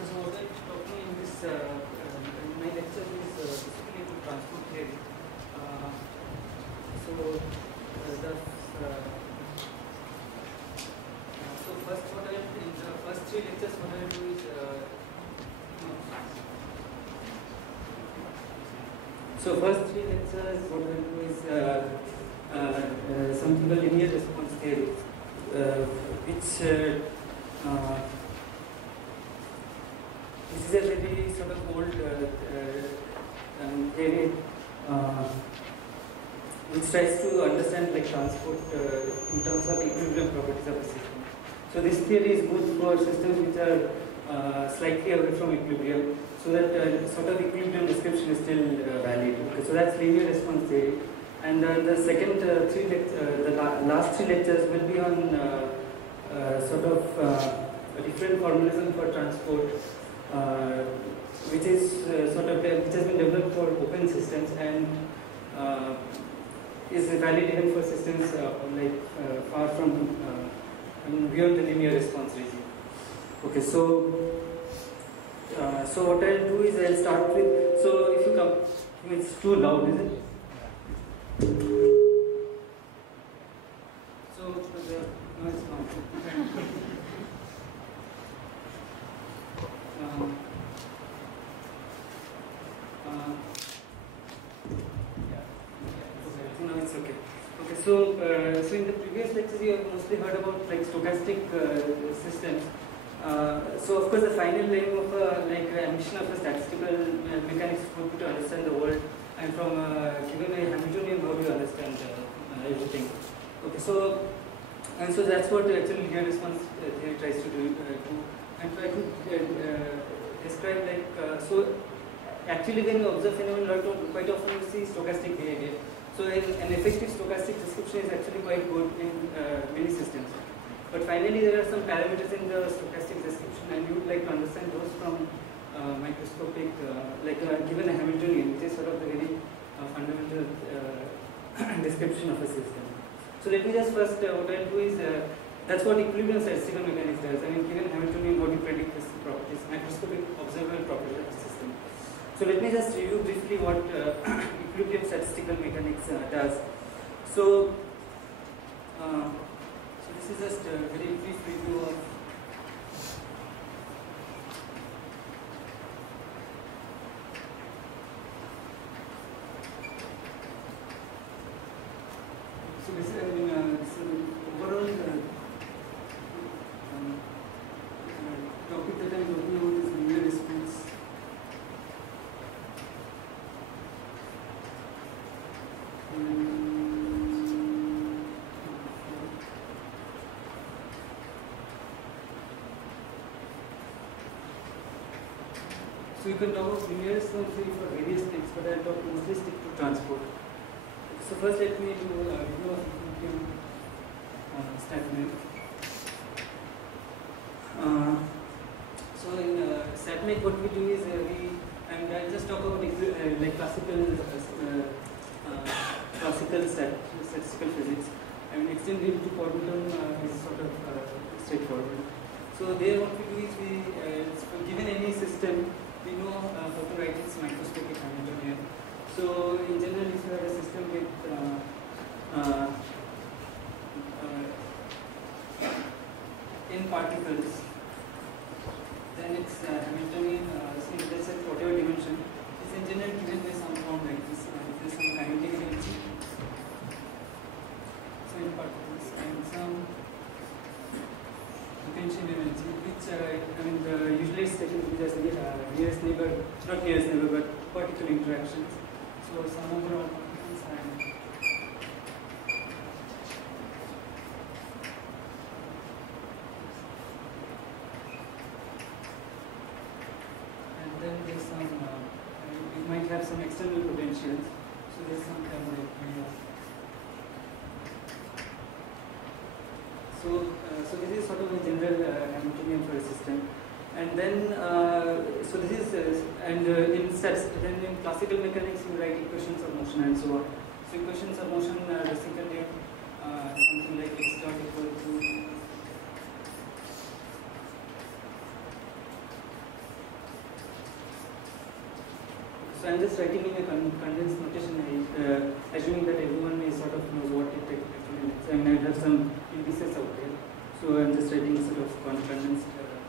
So what I'm talking in this my lecture is basically to transport theory. So first what I in the first three lectures what I do is first three lectures what I do is something called linear response theory, which this is a very sort of old theory which tries to understand like transport in terms of equilibrium properties of a system. So this theory is good for systems which are slightly away from equilibrium, so that sort of equilibrium description is still valid. Okay, so that's linear response theory. And the second last three lectures will be on sort of a different formalism for transport, which is which has been developed for open systems and is valid even for systems far from beyond the linear response regime. Okay, so what I'll do is I'll start with, so if you come, it's too loud, is it? So no, it's not. No, it's okay. Okay, so in the previous lectures you have mostly heard about like stochastic systems. So of course the final aim of ambition of a statistical mechanics would be to understand the world, and from given a Hamiltonian how do you understand everything. Okay, so that's what actually linear response theory tries to do, and try to describe so actually when you observe phenomena quite often you see stochastic behavior. So an effective stochastic description is actually quite good in many systems. But finally there are some parameters in the stochastic description, and you would like to understand those from microscopic, given a Hamiltonian, which is sort of a very fundamental description of a system. So let me just first, what I'll do is, that's what equilibrium statistical mechanics does. I mean, given Hamiltonian, how do you predict this properties, microscopic observable properties of the system. So let me just review briefly what equilibrium statistical mechanics does. So this is just a very brief review of so this is overall topic that I am talking about is linear response. So you can talk about linear response theory for various things, but I'll talk mostly stick to transport. So first let me do a review of equilibrium statement. So in StatMech what we do is and I'll just talk about classical statistical physics. I mean extended into quantum is sort of straightforward. So there what we do is given any system, we know how to write its microscopic Hamiltonian. So in general, if you have a system with n particles, then its Hamiltonian, let's say whatever dimension, is in general given by some form like this. There is some kinetic energy, so n particles, and some potential energy, which usually is taken to be as nearest neighbor, not nearest neighbor, but particle interactions. So some overall particles and then there's some, it might have some external potentials. So there's some kind of so this is sort of a general Hamiltonian for a system, and then so this is then in classical mechanics you write equations of motion and so on. So equations of motion basically something like x dot equal to So I'm just writing in a condensed notation, assuming that everyone is sort of knows what it actually means. And I have some indices out there. So I'm just writing a sort of condensed notation.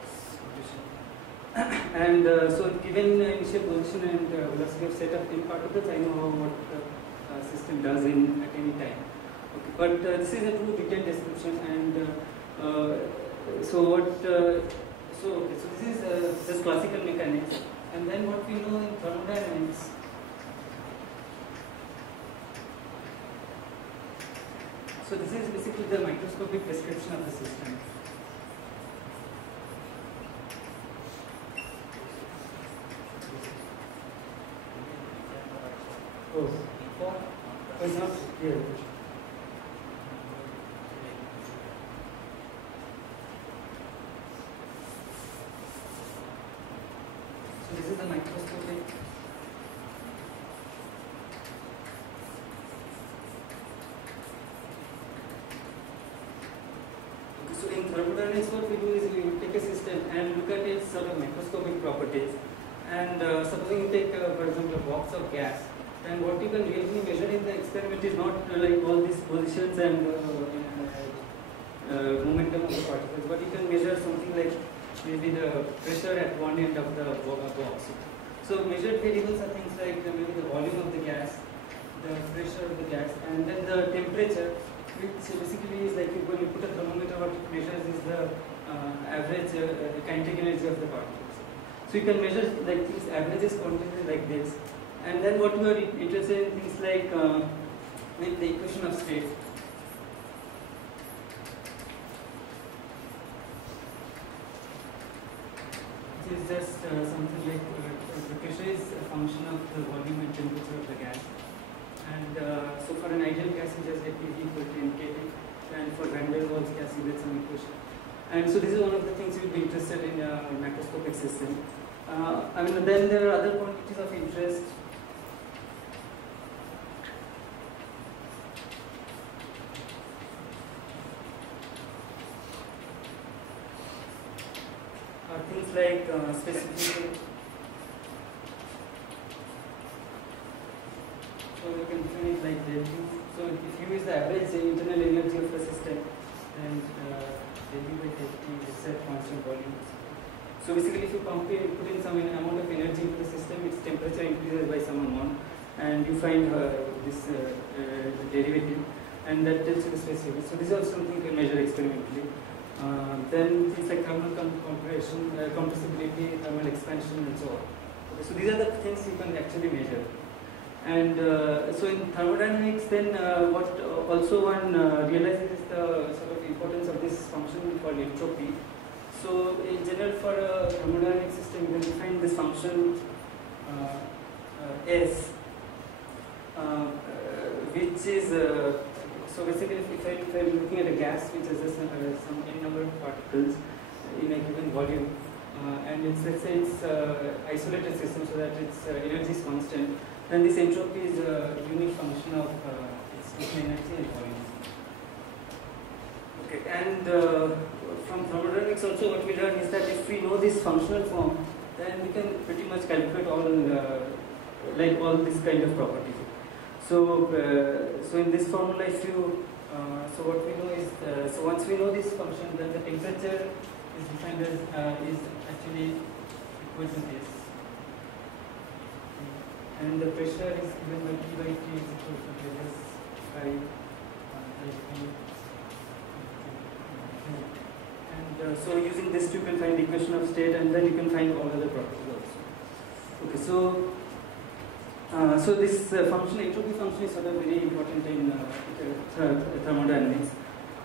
And so given initial position and velocity of set of n particles, I know what the system does at any time. Okay, but this is a true detailed description, and so this is just classical mechanics, and then what we know in thermodynamics. So this is basically the microscopic description of the system. Oh, it's not here. So this is the microscopic. Okay, so in thermodynamics, what we do is we take a system and look at its sort of microscopic properties. And supposing you take, for example, a box of gas, then what you can really measure in the experiment is not like all these positions and momentum of the particles, but you can measure something like maybe the pressure at one end of the box. So measured variables are things like maybe the volume of the gas, the pressure of the gas, and then the temperature, which basically is like when you put a thermometer, what it measures is the average kinetic energy of the particles. So you can measure like these averages quantities like this. And then what we are interested in things like with the equation of state. It is just something like the pressure is a function of the volume and temperature of the gas. And so for an ideal gas, you just get P equal to NKT, and for Van der Waals gas, you get some equation. And so this is one of the things you'll be interested in a macroscopic system. I mean, then there are other quantities of interest. Things like specifically, so you can define it like this. So if you use the average internal energy of the system, and dV by dt is set constant volume. So basically, if you put in some amount of energy into the system, its temperature increases by some amount, and you find this derivative, and that tells you the specific. So this is also something you can measure experimentally. Then things like thermal compression, compressibility, thermal expansion, and so on. Okay, so these are the things you can actually measure. And so in thermodynamics, then what also one realizes is the sort of importance of this function called entropy. So in general, for a thermodynamic system, you can define this function S, which is so basically, if I'm looking at a gas which has some n number of particles in a given volume, and it's, let's say it's isolated system, so that its energy is constant, then this entropy is a unique function of its total energy and volume. Okay, and from thermodynamics also what we learn is that if we know this functional form, then we can pretty much calculate all like all this kind of properties. So, so in this formula, if you, so what we know is, so once we know this function, then the temperature is defined as, is actually equal to this. And the pressure is given by T by T is equal to this by P. And so using this you can find the equation of state, and then you can find all other properties also. Okay, so so this function, entropy function, is sort of very important in thermodynamics.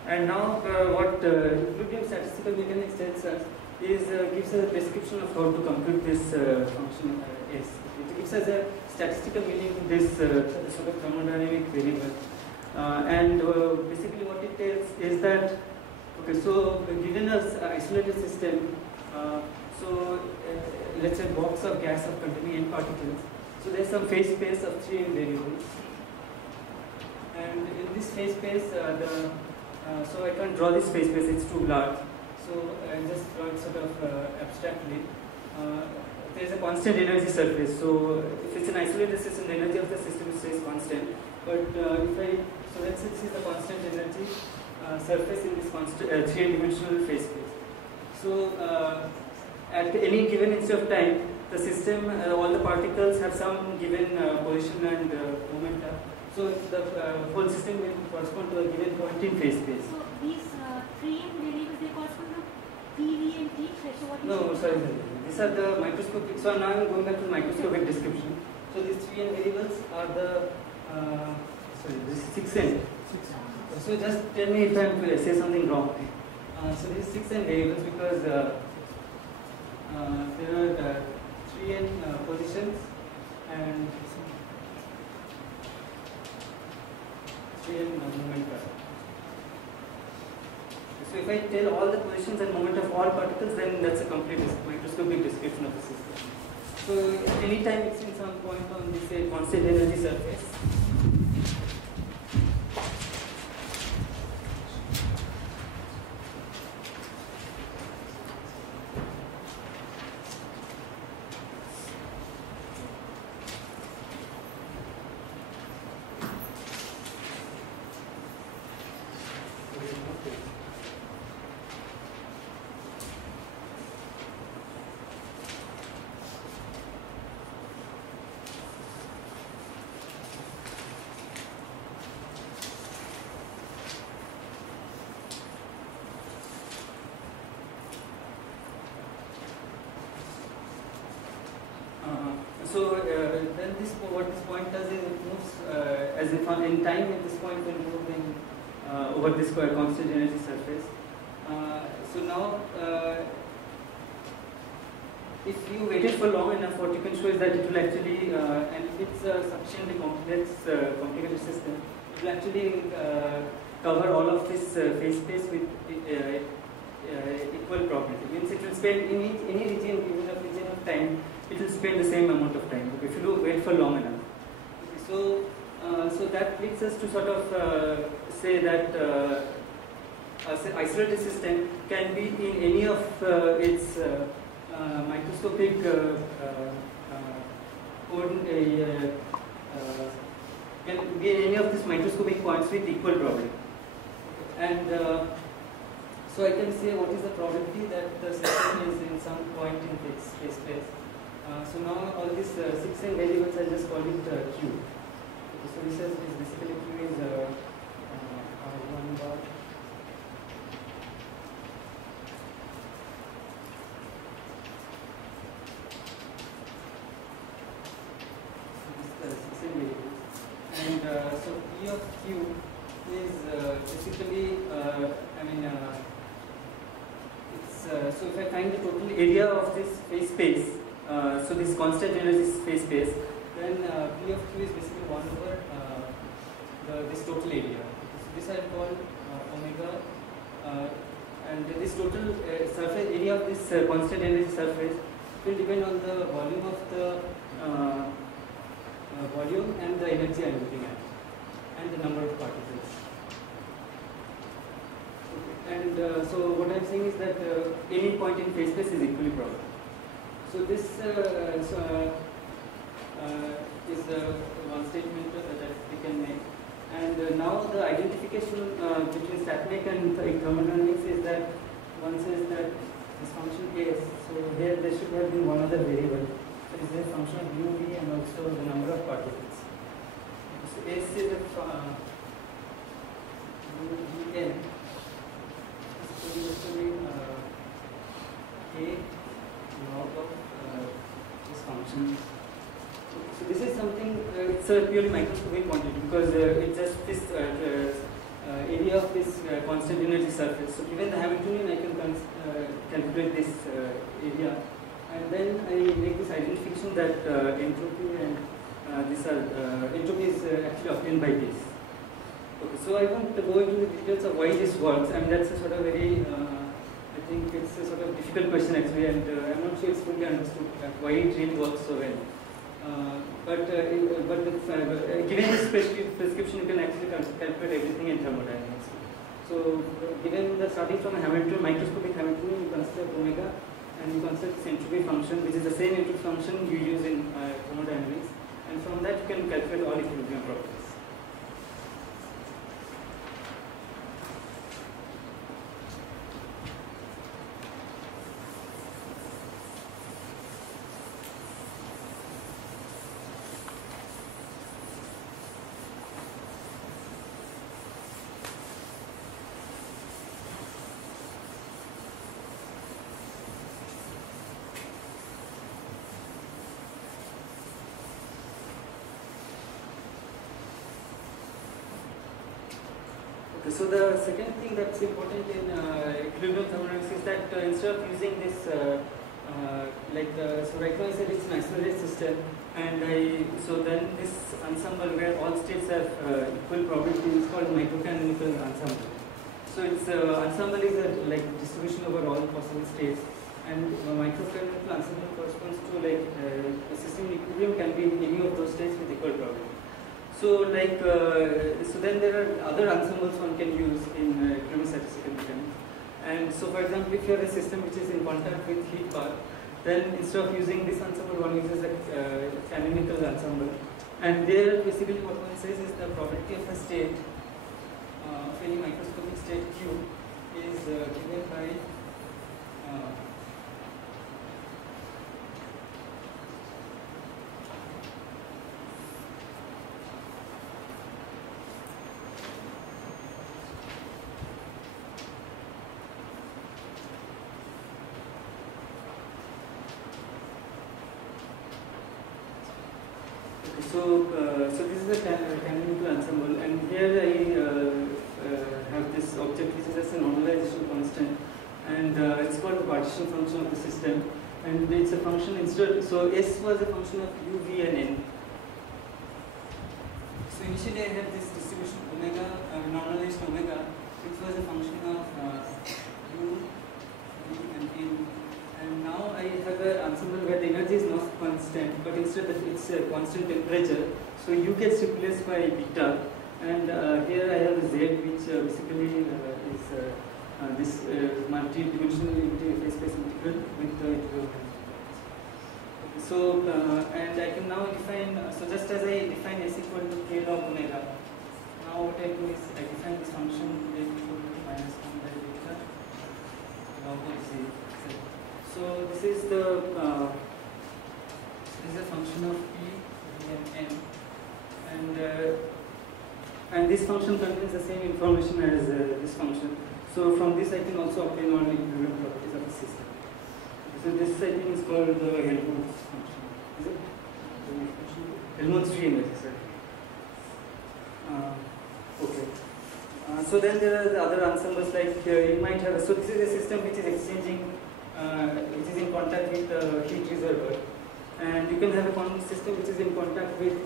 And now what equilibrium statistical mechanics tells us is gives us a description of how to compute this function S. It gives us a statistical meaning to this sort of thermodynamic variable. And basically what it tells is that, okay, so given us isolated system, so let's say box of gas of containing n particles. So there is some phase space of 3 variables, and in this phase space, so I can't draw this phase space; it's too large. So I just draw it sort of abstractly. there is a constant energy surface. So if it's an isolated system, the energy of the system stays constant. But if I, so let's say this is the constant energy surface in this constant three-dimensional phase space. So at any given instant of time, the system, all the particles have some given position and momentum. So the whole system will correspond to a given point in phase space. So these three variables, they correspond to PV and T. So what is no, sorry. These are the microscopic. So now I'm going back to the microscopic description. So these three n variables are the sorry, this is 6n. So just tell me if I say something wrong. So these 6n variables because there are 3n positions and 3n momenta. So if I tell all the positions and moment of all particles, then that's a complete microscopic description of the system. So at any time it's in some point on this constant energy surface. So then what this point does is it moves as if in time at this point will move in over this constant energy surface. So now if you waited for long enough, what you can show is that it will actually, and if it's a sufficiently complex, complicated system, it will actually cover all of this phase space with equal probability. Means it will spend in any region, given a region of time, it will spend the same amount of time if you wait for long enough. Okay, so, so that leads us to sort of say that an isolated system can be in any of its microscopic can be in any of these microscopic points with equal probability. And so I can say what is the probability that the system is in some point in this space. So now all these 6n variables, I just call it Q. Okay, so this is basically Q is R1 bar. So this 6n variables. And so P of Q is basically, I mean, it's, so if I find the total area of this phase space, so this constant energy phase space, then P of Q is basically 1 over this total area. So this I call omega, and this total surface area of this constant energy surface will depend on the volume of the volume and the energy I am looking at, and the number of particles. Okay. And so what I am saying is that any point in phase space is equally probable. So this is one statement that we can make. And now the identification between static and thermodynamics is that one says that this function S, so here there should have been one other variable. So is there a function of uv and also the number of particles. So S is a uvn. So this will be a log of this function. So this is something, it's a purely microscopic quantity because it's just this area of this constant energy surface. So given the Hamiltonian, I can calculate this area, and then I make this identification that entropy and entropy is actually obtained by this. Okay, so I won't go into the details of why this works. I mean that's a sort of very I think it's a sort of difficult question actually, and I'm not sure it's fully understood why it really works so well. But given this prescription, you can actually calculate everything in thermodynamics. So given the starting from a Hamiltonian, microscopic Hamiltonian, you consider omega, and you construct this entropy function, which is the same entropy function you use in thermodynamics, and from that you can calculate all equilibrium properties. So the second thing that's important in equilibrium thermodynamics is that instead of using this, so right now I said it's an isolated system, and so then this ensemble where all states have equal probability is called microcanonical ensemble. So its ensemble is a distribution over all possible states, and microcanonical ensemble corresponds to a system in equilibrium can be in any of those states with equal probability. So so then there are other ensembles one can use in equilibrium statistical mechanics. And so for example, if you have a system which is in contact with heat bar, then instead of using this ensemble, one uses a canonical ensemble. And there basically what one says is the probability of a state, of any microscopic state Q, is given by so this is a canonical ensemble, and here I have this object which is just a normalization constant, and it's called the partition function of the system, and it's a function instead. So S was a function of U, V, and N. So initially I had this distribution omega, normalized omega, which was a function of U, V, and N. And now I have an ensemble where the energy is not constant, but instead it's a constant temperature. So U gets replaced by beta, and here I have a Z, which basically is this multi-dimensional phase-space integral with the integral. So and I can now define. So just as I define S equal to K log omega, now what I do is I define this function equal to minus 1 by beta log of Z. So this is the function of P, V, and N, and this function contains the same information as this function. So from this I can also obtain all equilibrium properties of the system. So this I think is called the Helmholtz function. Is it? Helmholtz free energy, sorry. Okay. So then there are the other ensembles you might have. So this is a system which is exchanging. Which is in contact with heat reservoir, and you can have a system which is in contact with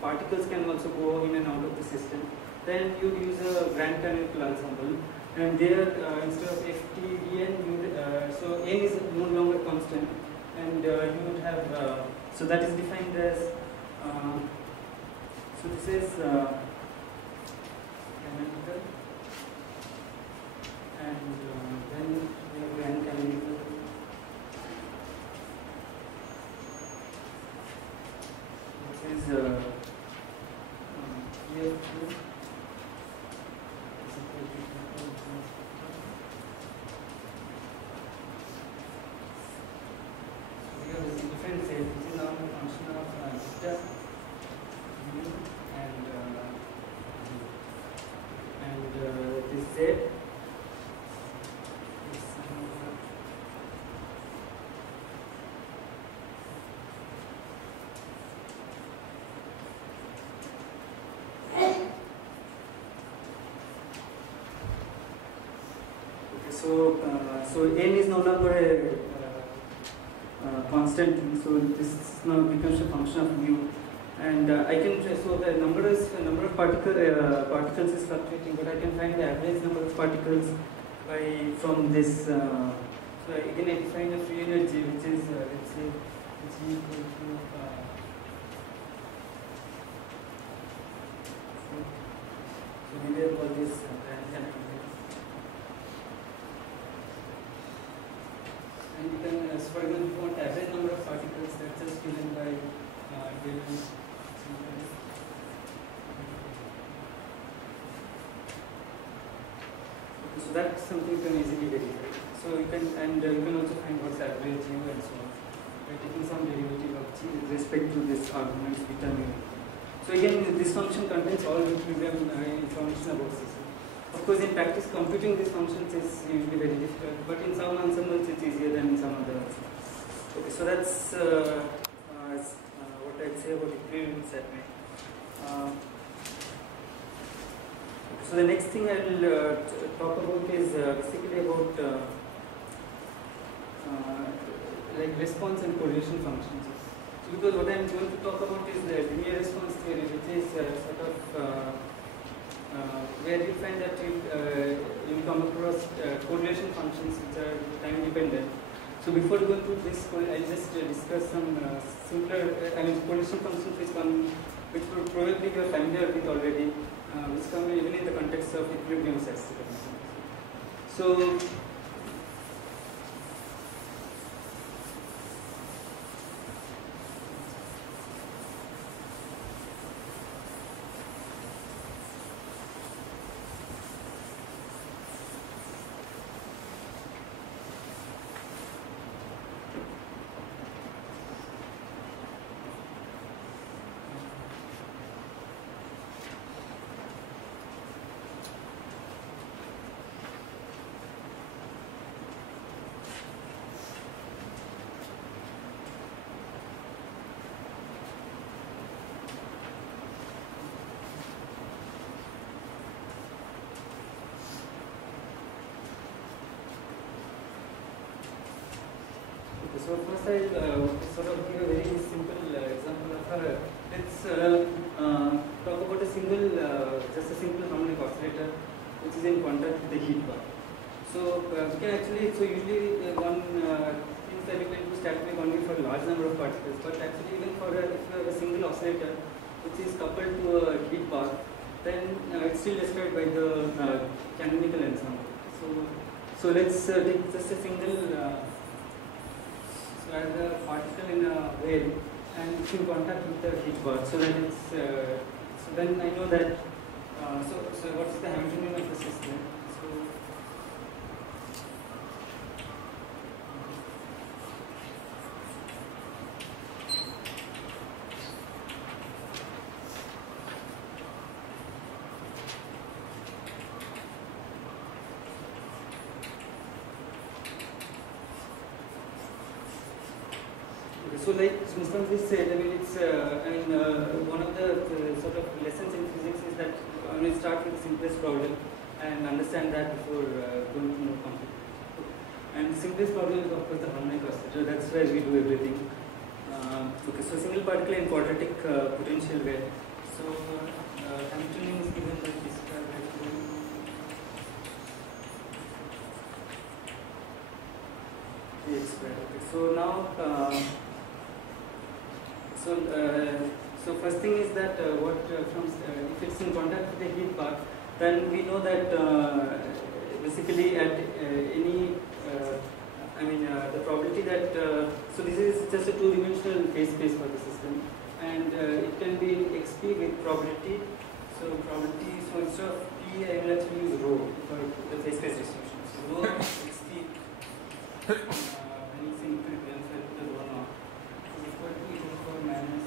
particles can also go in and out of the system. Then you use a grand canonical ensemble, and there instead of Ft, Vn, so n is no longer constant, and you would have so that is defined as so this is canonical, and then grand canonical. This is EF2 we have a different set, which is now a function of beta, U, and this Z. So n is no longer a constant thing. So this now becomes a function of mu, and I can so the number of particles is fluctuating, but I can find the average number of particles from this. So again, I define a free energy, which is let's say G equal to so we will call this and something you can easily verify. So you can, and you can also find what's average u and so on by taking some derivative of g with respect to this argument beta mu. So again, this function contains all equilibrium information about system. Of course, in practice, computing these functions is usually very difficult, but in some ensembles it's easier than in some other ensembles. Okay, so that's what I'd say about equilibrium set map. So the next thing I will talk about is basically about like response and correlation functions. So because what I am going to talk about is the linear response theory, which is sort of where you find that you come across correlation functions which are time dependent. So before going to this, I'll just discuss some simpler, correlation functions which probably you are familiar with already, which come even in the context of equilibrium statistical. So so first I'll sort of give a very simple example of let's talk about a single, just a simple harmonic oscillator which is in contact with the heat bar. So we can actually, so usually one things that you can do static only for a large number of particles, but actually even for if you have a single oscillator which is coupled to a heat bar, then it's still described by the canonical ensemble. So let's take just a single. So as a particle in a whale and it's in contact with the heat bar, so that it's so then I know that so what's the Hamiltonian of the system? So like Mustafa said, it's one of the sort of lessons in physics is that we start with the simplest problem and understand that before going to more complicated. And the simplest problem is of course the harmonic oscillator. That's where we do everything. Okay, so single particle in quadratic potential wave. So Hamiltonian is given by this okay, so now. So first thing is that if it's in contact with the heat bar, then we know that basically at any the probability that so this is just a two-dimensional phase space for the system, and it can be xp with probability. So probability, so instead of p, I will actually use rho for the phase space distribution. So rho of xp when it's in equilibrium, so it is 1 off. Equal to e⁴ minus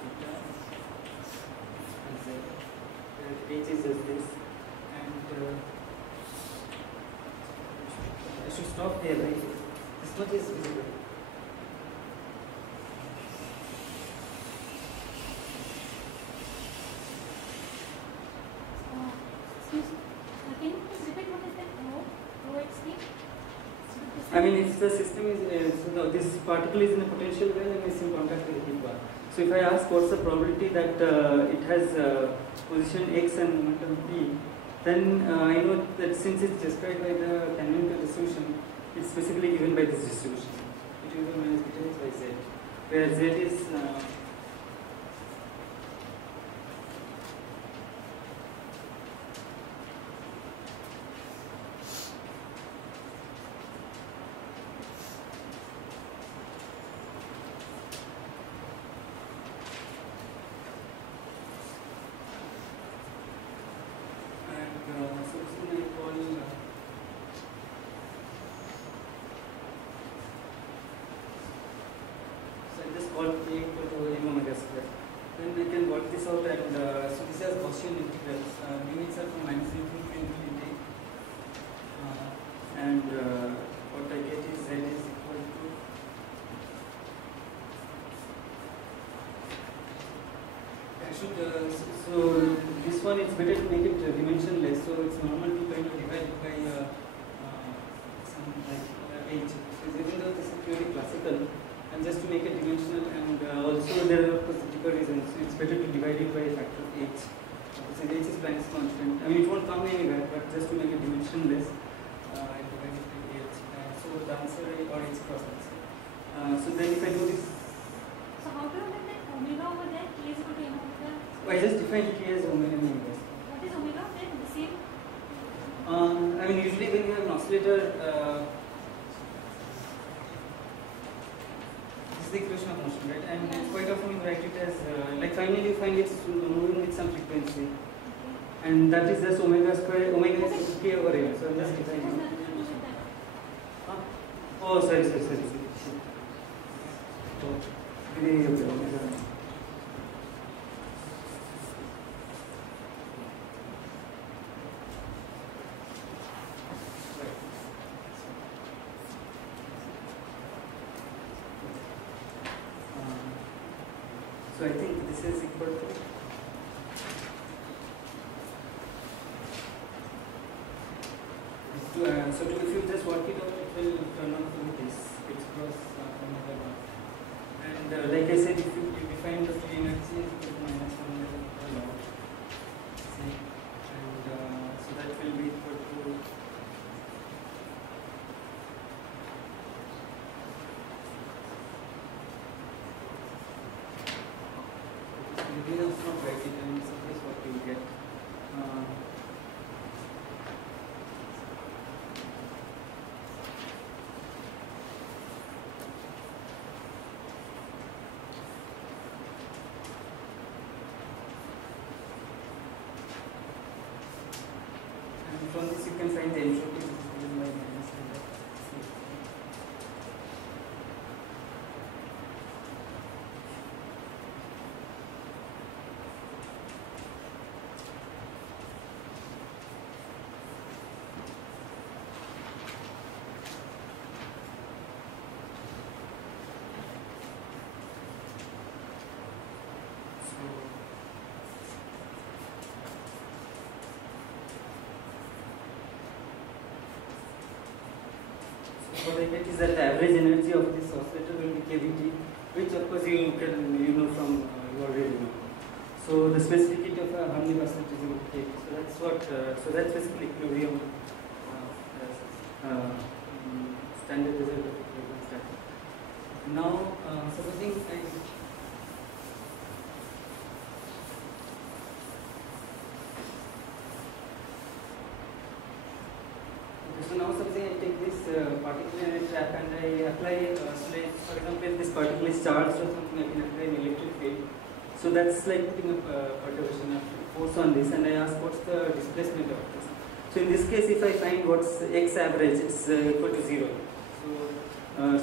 theta and z. H is just this, and I should stop here, right? This much is visible. Can you please repeat what is that rho xt? I mean, if the system is, this particle is in a potential well and is in contact with the heat bar. So if I ask what's the probability that it has position x and momentum p, then I know that since it's described by the canonical distribution, it's basically given by this distribution. It is minus beta x by z, where z is so this is I call work A equal to m omega square. Then we can work this out, and so this is Gaussian integrals. Limits are from minus infinity to infinity, and what I get is z is equal to so this one it's better to make it dimensionless, so it's normal to kind of divide by some like h, because even though this is purely classical, and just to make it dimensional, and also there are of course deeper reasons, so it's better to divide it by a factor of h. So h is Planck's constant. I mean it won't come anywhere, but just to make it dimensionless, I divide it by h. So the answer or h cross answer. So then if I do this. So how do you get that omega over there? K is equal to m omega. I just defined k as omega omega. What is omega then? The same? I mean usually when you have an oscillator, this is the equation of motion, right? And quite often you write it as, like finally you find it's moving with some frequency. And that is just omega square, omega is k over m. So I'm just defining it. Oh, sorry. Oh, so I think this is equal to so if you just work it out, it will turn out to be this x cross omega 1. And like I said, if you define the free energy is equal to minus 1 log c, and so that will be equal to maybe that's not right, it and so this is what you get. From this you can find the entropy, which is given by minus what I get is that the average energy of this oscillator will be kVt, which of course you know from you already know. So the specificity of a harmonic oscillator is equal to kV. So that's what. So that's basically equilibrium standard result of equilibrium static. Now supposing so now something I take this particle in a trap and I apply, so like for example if this particle is charged or something, I can apply an electric field. So that's like putting a perturbation of force on this, and I ask what's the displacement of this. So in this case if I find what's x average, it's equal to 0.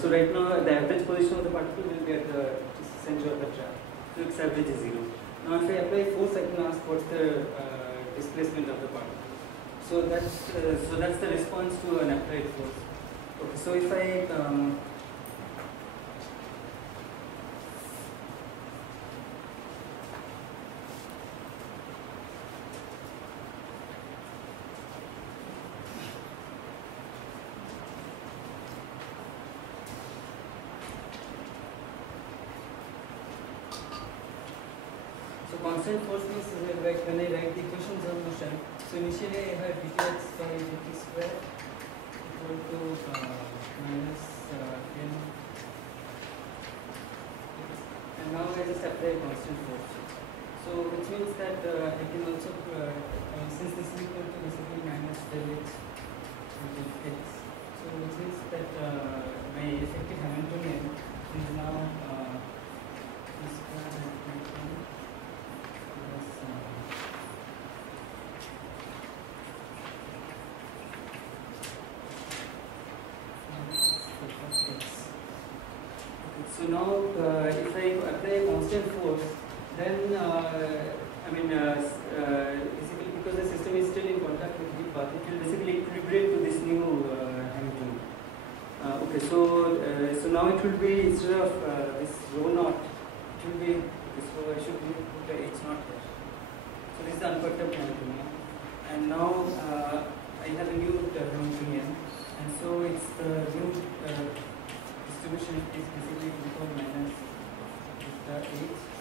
So right now the average position of the particle will be at the center of the trap. So x average is 0. Now if I apply force, I can ask what's the displacement of the particle. So that's the response to an applied force. Okay, so if I so constant force means like when I write the equations of motion. So initially I had dx by dt square equal to minus n, and now I just apply a constant force. So which means that I can also since this is equal to basically minus del x into x. So which means that my effective Hamiltonian is now d square So now, if I apply a constant force, then basically because the system is still in contact with the path, it will basically equilibrate to this new Hamilton. Okay, so now it will be, instead of this rho naught, it will be, okay, so I should put a h naught there. So this is the unperturbed Hamiltonian, and now I have a new Hamiltonian, and so it's the new distribution is basically equal minus the h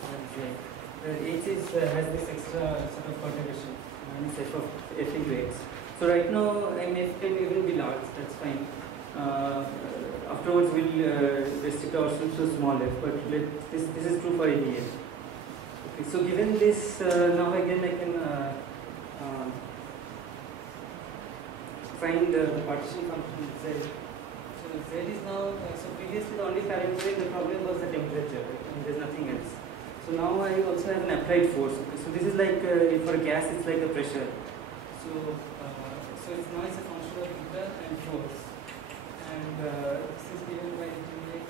and z. The h is has this extra sort of perturbation minus f of f into x. So right now f can even be large, that's fine. Afterwards we'll restrict ourselves to small f, but this is true for ADA. Okay, so given this, now again I can find the partition function z. So z is now, so previously the only parameter in the problem was the temperature, right? And there's nothing else. So now I also have an applied force. Okay, so this is like for a gas, it's like a pressure. So it's now it's a function of beta and force. And this is given by dx